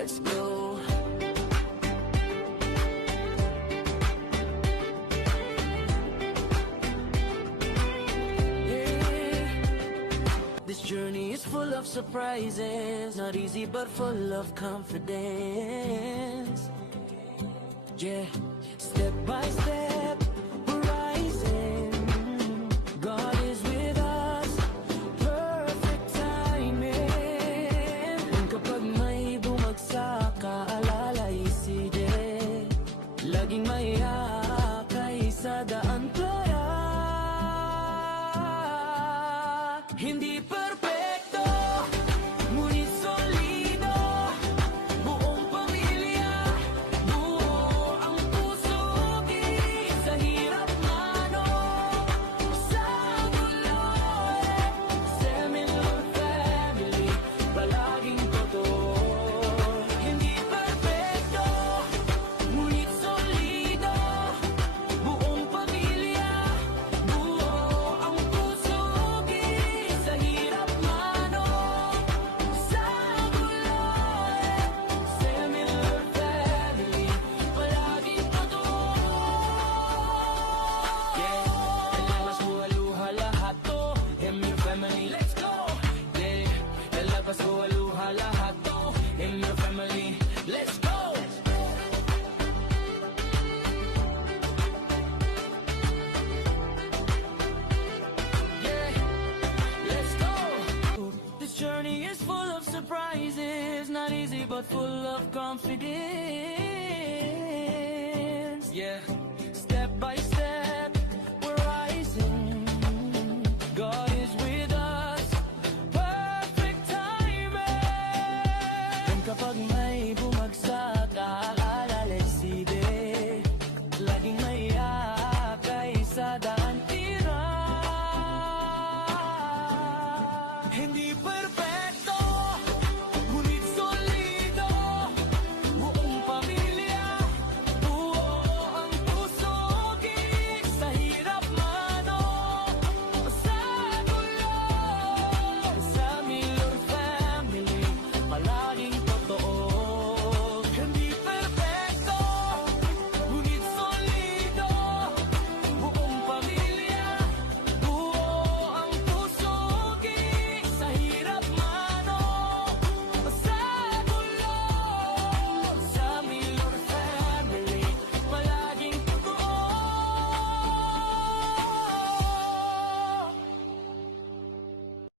let's go. This journey is full of surprises, not easy but full of confidence. Yeah, step by step, we're rising. God is with us, perfect timing. Kung kapag may bumagsak, kaalalay si De. Laging may akay sa daan playa. Hindi perfecto, ngunit solido. Buong pamilya, buo ang puso. Sa hirap man o sa gulo, Seminar family, palaging totoo. Hindi perfecto, ngunit solido. Buong pamilya, buo ang puso. Sa hirap man o sa gulo, Seminar family, palaging totoo. Yeah, lalabas mo aluha lahat to. Seminar family, let's go. Yeah, lalabas mo aluha lahat to. Seminar family, let's go. Yeah, let's go. This journey is full of surprises, not easy but full of confidence.